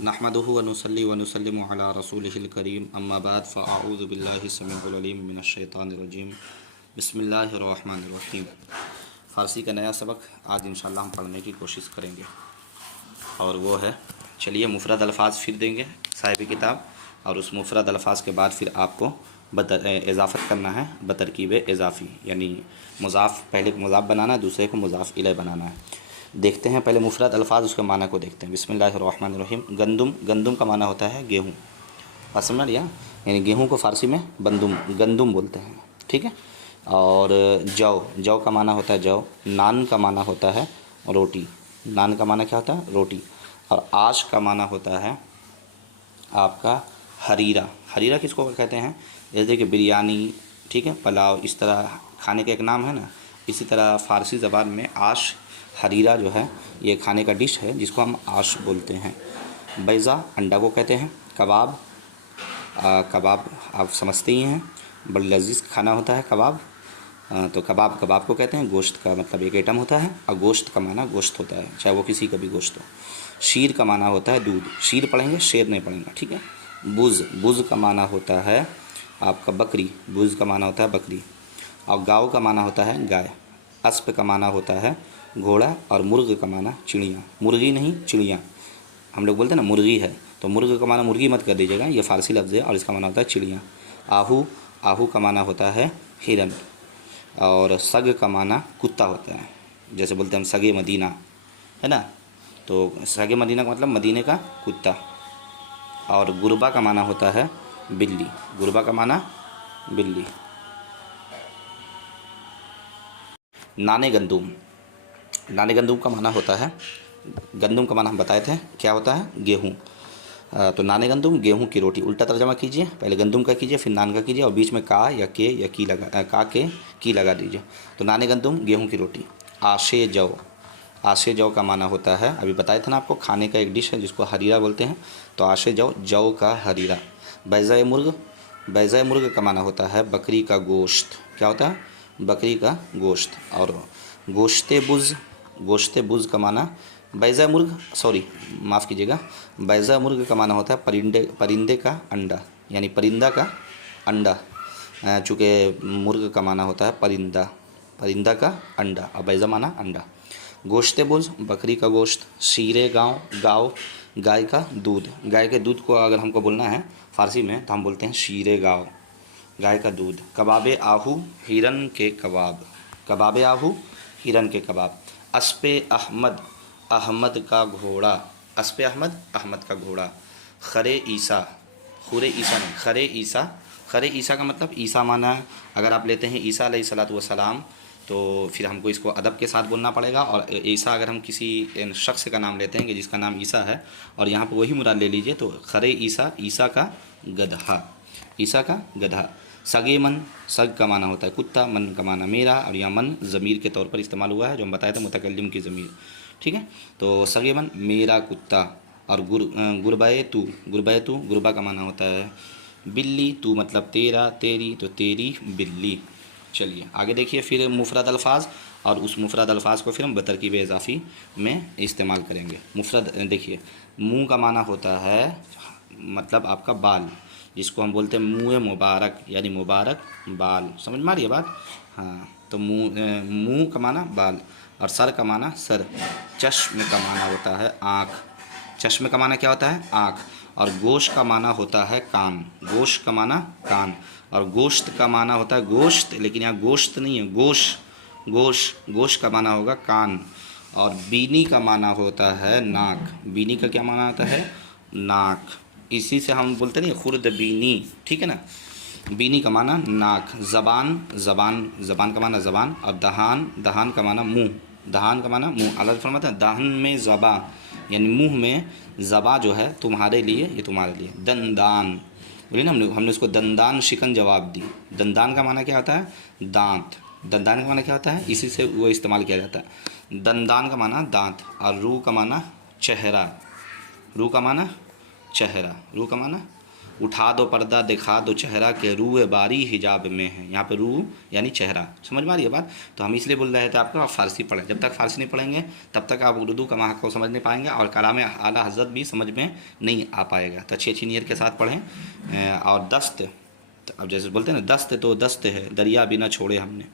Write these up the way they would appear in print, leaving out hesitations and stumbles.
नहमदुहु व नुसल्ली व नुसल्लिमु अला रसूलिहिल करीम अम्मा बाद फ़अऊज़ु बिल्लाहि समीउल अलीम मिनश शैतानिर रजीम बिस्मिल्लाहिर रहमानिर रहीम। फ़ारसी का नया सबक आज इंशाअल्लाह हम पढ़ने की कोशिश करेंगे और वो है, चलिए मुफ़रद अल्फ़ाज़ फिर देंगे साहिब किताब, और उस मुफ़रद अल्फ़ाज़ के बाद फिर आपको इजाफ़त करना है बतरकीब इज़ाफ़ी, यानी मुज़ाफ़ पहले को मुज़ाफ़ बनाना है, दूसरे को मुज़ाफ़ इलैह बनाना है। देखते हैं पहले मुफ़रद अल्फ़ाज़ उसके माना को देखते हैं। बिस्मिल्लाहिर्रहमानिर्रहीम। गंदुम, गंदुम का माना होता है गेहूँ, बात समझ लिया, यानी गेहूँ को फ़ारसी में बंदुम गंदुम बोलते हैं, ठीक है। और जौ, जौ का माना होता है जौ। नान का माना होता है रोटी, नान का माना क्या होता है रोटी। और आश का माना होता है आपका हरीरा। हरीरा किसको कहते हैं, जैसे कि बिरयानी, ठीक है, पुलाव, इस तरह खाने का एक नाम है ना। इसी तरह फ़ारसी ज़बान में आश, हरीरा जो है ये खाने का डिश है जिसको हम आश बोलते हैं। बैज़ा अंडा को कहते हैं। कबाब, कबाब आप समझते ही हैं, बड़ी लजीज खाना होता है कबाब। तो कबाब, कबाब को कहते हैं, गोश्त का मतलब एक आइटम होता है, और गोश्त का माना गोश्त होता है, चाहे वो किसी का भी गोश्त हो। शीर का माना होता है दूध, शीर पढ़ेंगे, शेर नहीं पढ़ेंगे, ठीक है। बुज़, बुज़ का माना होता है आपका बकरी, बुज़ का माना होता है बकरी। और गाँव का माना होता है गाय। अस्प का माना होता है घोड़ा। और मुर्ग का माना चिड़िया, मुर्गी नहीं चिड़िया, हम लोग बोलते हैं ना मुर्गी है, तो मुर्ग का माना मुर्गी मत कर दीजिएगा, ये फ़ारसी लफ्ज़ है और इसका माना होता है चिड़िया। आहू, आहू का माना होता है हिरन। और सग का माना कुत्ता होता है, जैसे बोलते हैं हम सगे मदीना, है ना, तो सगे मदीना का मतलब मदीने का कुत्ता। और गुरबा का माना होता है बिल्ली, गुरबा का माना बिल्ली। नाने गंदुम, नाने गंदुम का माना होता है, गंदुम का माना हम बताए थे क्या होता है गेहूँ। तो नाने गंदुम गेहूँ की रोटी, उल्टा तर्जमा कीजिए, पहले गंदुम का कीजिए फिर नान का कीजिए और बीच में का या के या की लगा का के की लगा दीजिए। तो नाने गंदुम गेहूँ की रोटी। आशे जौ, आशे जौ का माना होता है, अभी बताया था ना आपको, खाने का एक डिश है जिसको हरीरा बोलते हैं, तो आशे जौ, जौ का हरीरा। बैज़ा मुर्ग, बैज़ा मुर्ग का माना होता है बकरी का गोश्त, क्या होता है बकरी का गोश्त। और गोश्ते बुज़, गोश्ते बुज़ का माना बैज़ा मुर्ग, सॉरी माफ़ कीजिएगा, बैज़ा मुर्ग का माना होता है परिंदे, परिंदे का अंडा, यानी परिंदा का अंडा, चूँकि मुर्ग का माना होता है परिंदा, परिंदा का अंडा, और बैज़ा माना अंडा। गोश्ते बुज़ बकरी का गोश्त। शीरे गाँव, गाँव गाय का दूध, गाय के दूध को अगर हमको बोलना है फ़ारसी में तो हम बोलते हैं शीरे गाँव, गाय का दूध। कबाबे आहू, हिरन के कबाब, कबाबे आहू हिरन के कबाब। अस्पे अहमद, अहमद का घोड़ा, अस्पे अहमद, अहमद का घोड़ा। खरे ईसा, खुरे ईसा नहीं खरे ईसा, खरे ईसा का मतलब ईसा माना, अगर आप लेते हैं ईसा अलैहिस्सलातु वस्सलाम तो फिर हमको इसको अदब के साथ बोलना पड़ेगा। और ईसा अगर हम किसी शख्स का नाम लेते हैं कि जिसका नाम ईसा है और यहाँ पर वही मुराद ले लीजिए, तो खरे ईसा, ईसा का गधा, ईसा का गधा। सगे मन, सग का माना होता है कुत्ता, मन का माना मेरा, और यहाँ मन ज़मीर के तौर पर इस्तेमाल हुआ है जो हम बताए थे मुतकल्लिम की ज़मीर, ठीक है। तो सगे मन मेरा कुत्ता। और गुरबाए तू, गुरबाए तू गुरबा का माना होता है बिल्ली, तू मतलब तेरा, तेरी तो तेरी बिल्ली। चलिए आगे देखिए फिर मुफ़रद अल्फ़ाज़, और उस मुफ़रद अल्फ़ाज़ को फिर हम बतरकीब इज़ाफ़ी में इस्तेमाल करेंगे। मुफ़रद देखिए, मुँह का माना होता है मतलब आपका बाल, जिसको हम बोलते हैं मुँह मुबारक, यानी मुबारक बाल, समझ में आ रही है बात, हाँ। तो मुँह का माना बाल। और सर का माना सर। चश्म का माना होता है आँख, चश्मे का माना क्या होता है आँख। और गोश्त का माना होता है कान, गोश्त का माना कान। और गोश्त का माना होता है गोश्त, लेकिन यहाँ गोश्त नहीं है, गोश्त, गोश्त का माना होगा कान। और बीनी का माना होता है नाक, बीनी का क्या माना होता है नाक, इसी से हम बोलते नहीं खुर्द बीनी, ठीक है ना। बीनी का माना नाक। ज़बान, ज़बान, ज़बान का माना ज़बान। और दहान, दहान का माना मुँह, दहान का माना मुँह। अल्लाह फरमाता है दहन में ज़बा, यानी मुँह में ज़बा जो है तुम्हारे लिए, ये तुम्हारे लिए। दंदान, बोलिए ना, हमने उसको दंदान शिकन जवाब दी। दंदान का माना क्या होता है दांत, दंदान का माना क्या होता है, इसी से वो इस्तेमाल किया जाता है। दंदान का माना दांत। और रू का माना चेहरा, रू का माना चेहरा, रू का माना उठा दो पर्दा दिखा दो चेहरा के रूह बारी हिजाब में है। यहाँ पे रूह यानी चेहरा, समझ में आ रही है बात। तो हम इसलिए बोल रहे थे आपको आप फ़ारसी पढ़ें, जब तक फ़ारसी नहीं पढ़ेंगे तब तक आप उर्दू का महक को समझ नहीं पाएंगे और कलाम आला हज़रत भी समझ में नहीं आ पाएगा। तो अच्छी अच्छी नीयत के साथ पढ़ें। और दस्त, अब जैसे बोलते हैं ना दस्त, तो दस्त है दरिया भी ना छोड़े हमने।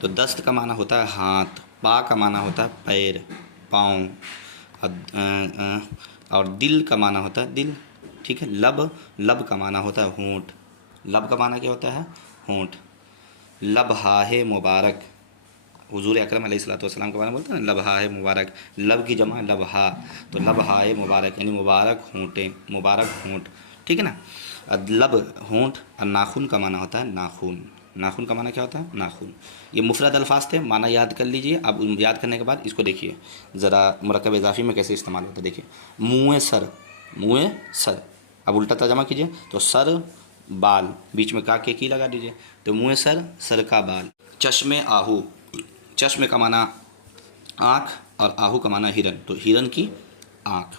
तो दस्त का माना होता है हाथ, पा का माना होता है पैर पाँव, और दिल का माना होता है दिल, ठीक है। लब, लब का माना होता है होंठ, लब का माना क्या होता है होंठ। लबहाए मुबारक, हुजूर अकरम अलैहिस्सलाम के बारे में बोलते हैं ना लबहाए मुबारक, लब की जमा लबहा, तो लबहाए मुबारक यानी मुबारक होंठें, मुबारक होंठ, ठीक है ना। लब होंठ, और नाखून का माना होता है नाखून, नाखून का माना क्या होता है नाखून। ये मुफरद अल्फाज थे, माना याद कर लीजिए। अब याद करने के बाद इसको देखिए ज़रा मुरक्कब इज़ाफ़ी में कैसे इस्तेमाल होता है। देखिए मुँह सर, मुँह सर, अब उल्टा तर्जमा कीजिए तो सर बाल, बीच में का के की लगा दीजिए तो मुँह सर, सर का बाल। चश्मे आहू, चश्मे का माना आँख और आहू का माना हिरन, तो हिरन की आँख।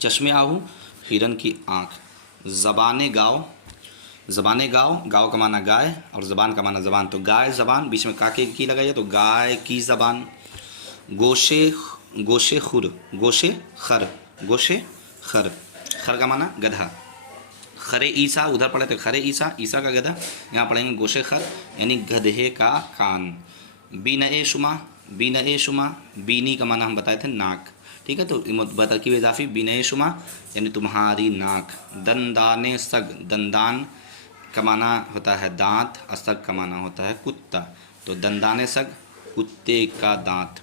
चश्मे आहू हिरन की आँख। ज़बाने गाँव, ज़बाने गाँव, गाँव का माना गाय और ज़बान का माना ज़बान, तो गाय ज़बान, बीच में काके की लगाइए तो गाय की ज़बान। गोशे, गोशे खुर, गोशे खर, गोशे खर, खर का माना गधा। खरे ईसा, उधर पढ़े थे खरे ईसा, ईसा का गधा, यहाँ पढ़ेंगे गोशे खर यानी गधे का कान। बीन शुमा, बीन शुमा, बीनी का माना हम बताए थे नाक, ठीक है। तो बतरकीब इजाफी बीन शुमा यानी तुम्हारी नाक। दंदाने सग, दंदान का माना होता है दांत, असग का माना होता है कुत्ता, तो दंदाने सग कुत्ते का दांत।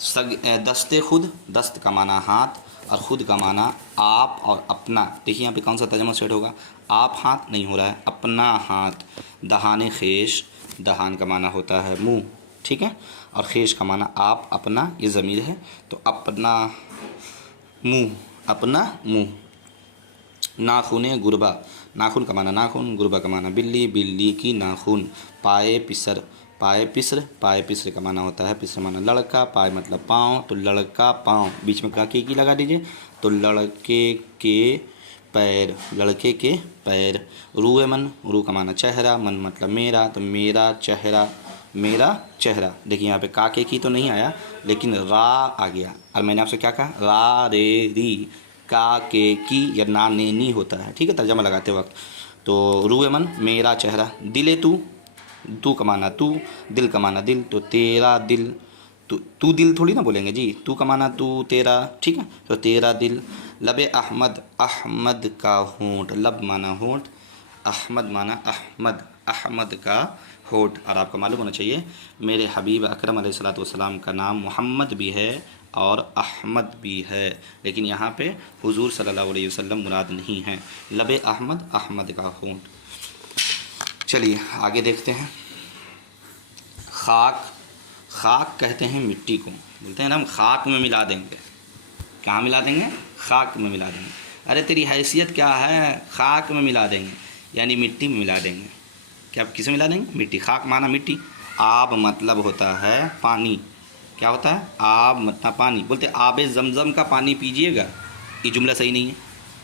सग, दस्ते खुद, दस्त का माना हाथ और खुद का माना आप और अपना। देखिए यहाँ पे कौन सा तर्जुमा सेट होगा, आप हाथ नहीं हो रहा है, अपना हाथ। दहाने खेश, दहान का माना होता है मुंह, ठीक है, और खेश का माना आप अपना, ये ज़मीर है तो अपना मुंह, अपना मुंह। नाखूने गुरबा, नाखून का माना नाखून, गुरबा का माना बिल्ली, बिल्ली की नाखून। पाए पिसर, पाए पिसर, पाए पिसर का माना होता है पिसर माना लड़का, पाए मतलब पाँव, तो लड़का पाँव, बीच में का की लगा दीजिए तो लड़के के पैर, लड़के के पैर। रूए मन, रू का माना चेहरा, मन मतलब मेरा, तो मेरा चेहरा, मेरा चेहरा। देखिए यहाँ पे का के की तो नहीं आया लेकिन रा आ गया, और मैंने आपसे क्या कहा रा रे री, का के की या ना ने नी होता है, ठीक है, तर्जमा लगाते वक्त। तो रूए मन मेरा चेहरा। दिले तू, तू का माना तू, दिल का माना दिल, तो तेरा दिल, तू दिल थोड़ी ना बोलेंगे जी, तू का माना तू तेरा, ठीक है, तो तेरा दिल। लबे अहमद, अहमद का होंठ, लब माना होंठ, अहमद माना अहमद, अहमद का होठ। और आपको मालूम होना चाहिए मेरे हबीब अकरम अलैहिस्सलातु वस्सलाम का नाम मोहम्मद भी है और अहमद भी है, लेकिन यहाँ पे हुजूर सल्लल्लाहु अलैहि वसल्लम मुराद नहीं है। लबे अहमद, अहमद का होंठ। चलिए आगे देखते हैं। खाक, खाक कहते हैं मिट्टी को, बोलते हैं ना हम खाक में मिला देंगे। कहाँ मिला देंगे, खाक में मिला देंगे। अरे तेरी हैसियत क्या है, खाक में मिला देंगे यानी मिट्टी में मिला देंगे। क्या आप किसे मिला देंगे, मिट्टी। खाक माना मिट्टी। आब मतलब होता है पानी, क्या होता है आब मतलब पानी। बोलते आबे ज़मज़म का पानी पीजिएगा, ये जुमला सही नहीं है।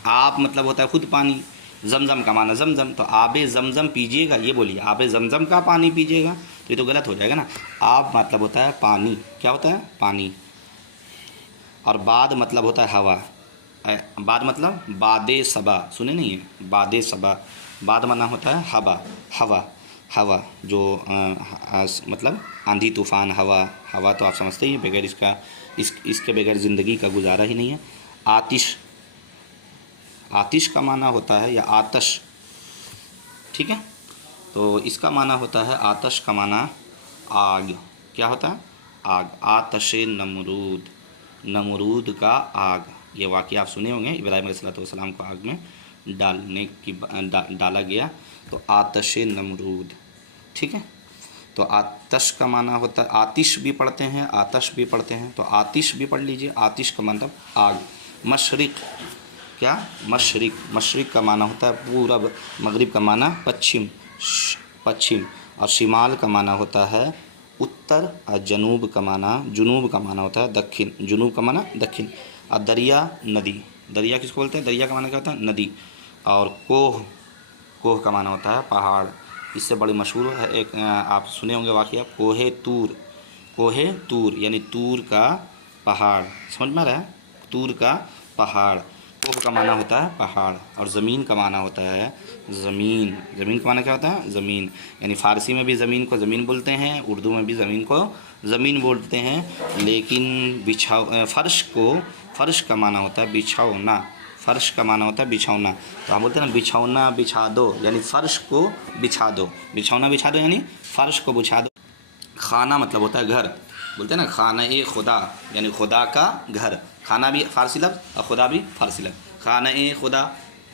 आप मतलब होता है खुद पानी, ज़मज़म का माना ज़मज़म, तो आबे ज़मज़म पीजिएगा, ये बोलिए आबे ज़मज़म का पानी पीजिएगा, तो ये तो गलत हो जाएगा ना। आप मतलब होता है पानी, क्या होता है पानी। और बाद मतलब होता है हवा। बाद मतलब बादे सबा, सुने नहीं है बादे सबा, बाद माना होता है हवा, हवा, हवा जो मतलब आंधी तूफ़ान हवा, हवा तो आप समझते ही, बगैर इसका इसके बगैर ज़िंदगी का गुजारा ही नहीं है। आतिश, आतिश का माना होता है या आतश, ठीक है, तो इसका माना होता है आतश का माना आग, क्या होता है आग। आतशे नमरूद, नमरूद का आग, ये वाक़या आप सुने होंगे इब्राहीम अलैहिस्सलाम को आग में डालने की डाला गया, तो आतशे नमरूद, ठीक है। तो आतश का माना होता है, आतिश भी पढ़ते हैं आतश भी पढ़ते हैं, तो आतिश भी पढ़ लीजिए, आतिश का मतलब आग। मशरिक़, क्या मशरिक़, मशरिक़ का माना होता है पूरब, मगरिब का माना पश्चिम, पश्चिम, और शिमाल का माना होता है उत्तर, और जनूब का माना, जुनूब का माना होता है दक्षिण, जुनूब का माना दक्षिण। और दरिया नदी, दरिया किसको बोलते हैं? दरिया का माना क्या होता है? नदी। और कोह, कोह का माना होता है पहाड़। इससे बड़ी मशहूर है एक, आप सुने होंगे वाक़या, कोहे तूर। कोहे तूर यानी तूर का पहाड़, समझ में आ रहा है? तूर का पहाड़। कोह का माना होता है पहाड़, और ज़मीन का माना होता है ज़मीन। ज़मीन का माना क्या होता है? ज़मीन। यानी फ़ारसी में भी ज़मीन को ज़मीन बोलते हैं, उर्दू में भी ज़मीन को ज़मीन बोलते हैं। लेकिन फ़र्श को, फ़र्श का माना होता है बिछौना। फ़र्श का माना होता है बिछौना। तो हम बोलते हैं ना बिछौना बिछा दो, यानी फ़र्श को बिछा दो। बिछौना बिछा दो यानी फ़र्श को बिछा दो। खाना मतलब होता है घर, बोलते हैं ना खाना ए खुदा, यानी खुदा का घर। खाना भी फ़ारसी लफ्ज़ और खुदा भी फ़ारसी लफ्ज़। खाना ए खुदा,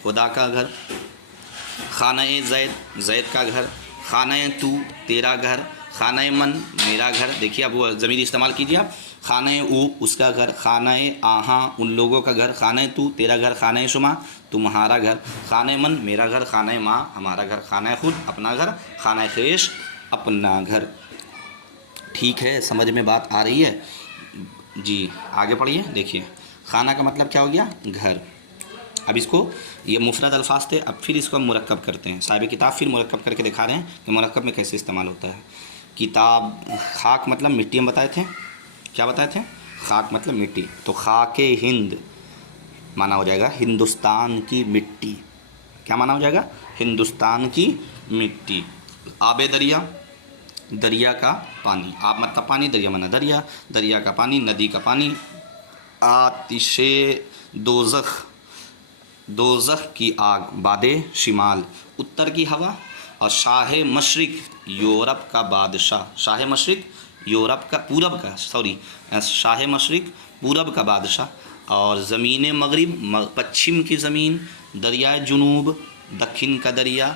खुदा का घर। खाना ए ज़ैद, ज़ैद का घर। खाना ए तू, तेरा घर। खाना ए मन, मेरा घर। देखिए अब वो ज़मीर इस्तेमाल कीजिए आप। खाना ए ऊ, उसका घर। खाना ए आहा, उन लोगों का घर। खाना ए तू, तेरा घर। खाना ए शुमा, तुम्हारा घर। खाना ए मन, मेरा घर। खाना ए माँ, हमारा घर। खाना ए खुद, अपना घर। खाना ए ख़ेश, अपना घर। ठीक है, समझ में बात आ रही है जी? आगे पढ़िए। देखिए खाना का मतलब क्या हो गया? घर। अब इसको, ये मुफरद अल्फाज थे, अब फिर इसको हम मुरक्कब करते हैं। साहिब किताब फिर मुरक्कब करके दिखा रहे हैं कि मुरक्कब में कैसे इस्तेमाल होता है। किताब, खाक मतलब मिट्टी हम बताए थे। क्या बताए थे? खाक मतलब मिट्टी। तो खाके हिंद माना हो जाएगा हिंदुस्तान की मिट्टी। क्या माना हो जाएगा? हिंदुस्तान की मिट्टी। आबे दरिया, दरिया का पानी। आप मतलब पानी, दरिया माना दरिया, दरिया का पानी, नदी का पानी। आतिशे दोज़ख, दोज़ख की आग। बादे शिमाल, उत्तर की हवा। और शाह मशरिक, यूरोप का बादशाह। शाह मशरिक, यूरोप का, पूरब का, सॉरी, शाह मशरिक पूरब का बादशाह। और ज़मीन मगरिब, पश्चिम की ज़मीन। दरियाए जुनूब, दक्षिण का दरिया।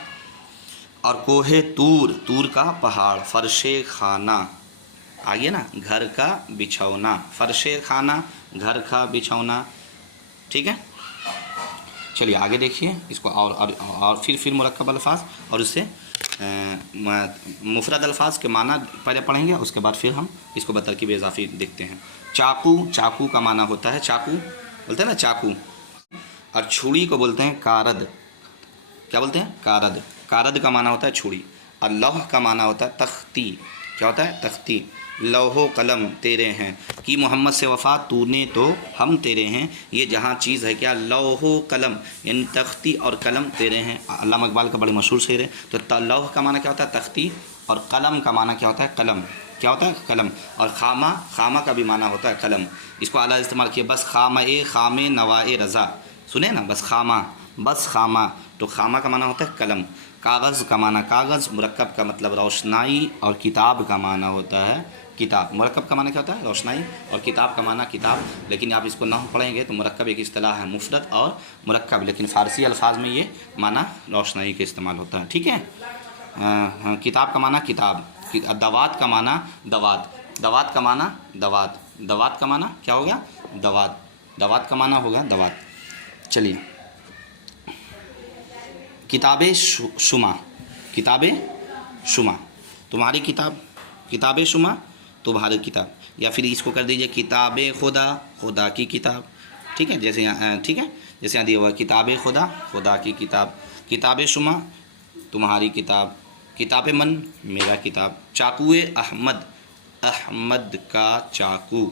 और कोहे तूर, तूर का पहाड़। फ़र्शे खाना, आगे ना, घर का बिछौना। फ़र्शे खाना, घर का बिछौना। ठीक है, चलिए आगे देखिए इसको। और फिर मुरक्कब अल्फाज और उससे मुफरद अल्फाज के माना पहले पढ़ेंगे, उसके बाद फिर हम इसको बतरकीब इज़ाफ़ी देखते हैं। चाकू, चाकू का माना होता है, चाकू बोलते हैं ना चाकू। और छुरी को बोलते हैं कारद। क्या बोलते हैं? कारद। कारद का माना होता है छुरी। और लौह का माना होता है तख्ती। क्या होता है? तख्ती। लौहो कलम तेरे हैं, कि मोहम्मद से वफ़ा तूने तो हम तेरे हैं। ये जहाँ चीज़ है क्या? लौहो कलम, यानी तख्ती और कलम तेरे हैं। अल्लामा इकबाल का बड़ी मशहूर शेर है। तो लौह का माना क्या होता है? तख्ती। और कलम का माना क्या होता है? कलम। क्या होता है? कलम। और खामा, खामा का भी माना होता है कलम। इसको आला इस्तेमाल किया। बस खामा ए खामे नवाए रज़ा, सुने ना, बस खामा, बस खामा। तो खामा का माना होता है कलम। कागज़ का माना कागज़। मुरक्कब का मतलब रोशनाई। और किताब का माना होता है किताब। मुरक्कब का माना क्या होता है? रोशनाई। और किताब का माना किताब। लेकिन आप इसको ना पढ़ेंगे तो मुरक्कब एक इस्तिलाह है, मुफरद और मुरक्कब, लेकिन फ़ारसी अल्फाज में ये माना रोशनाई का इस्तेमाल होता है। ठीक है, किताब का माना किताब। दवात का माना दवात। दवात का माना दवात। दवात का माना क्या हो गया? दवात। दवात का माना हो गया दवात। चलिए, किताबे शुमा, किताबे शुमा, तुम्हारी किताब। किताबे शुमा, तुम्हारी किताब। या फिर इसको कर दीजिए किताबे खुदा, खुदा की किताब। ठीक है, जैसे यहाँ, ठीक है, जैसे यहाँ दिया हुआ है किताबे खुदा, खुदा की किताब। किताबे शुमा, तुम्हारी किताब। किताबे मन, मेरा किताब। चाकुए अहमद, अहमद का चाकू।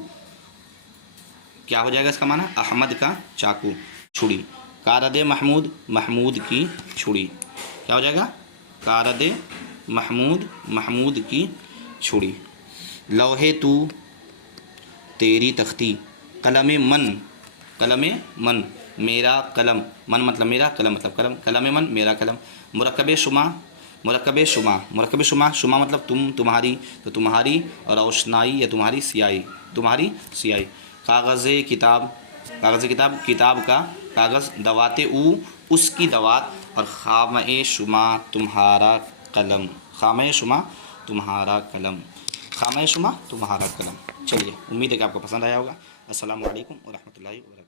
क्या हो जाएगा इसका माना? अहमद का चाकू। छुरी। कारदे महमूद, महमूद की छुरी। क्या हो जाएगा? कारदे महमूद, महमूद की छुरी। लौहे तू, तेरी तख्ती। कलम मन, कलम मन, मेरा कलम। मन मतलब मेरा, कलम मतलब कलम। कलम मन, मेरा कलम। मुरक्कबे शुमा, मुरक्कबे शुमा, मुरक्कबे शुमा, शुमा मतलब तुम, तुम्हारी। तो तुम्हारी और रोशनाई या तुम्हारी सियाही, तुम्हारी सियाही। कागज़े किताब, कागज़ किताब, किताब का कागज़। दवाते ऊ, उसकी दवात। और खामे शुमा, तुम्हारा कलम। खामे शुमा, तुम्हारा कलम। खामे शुमा, तुम्हारा कलम। चलिए, उम्मीद है कि आपको पसंद आया होगा। अस्सलामु अलैकुम व रहमतुल्लाहि व बरकातुहू।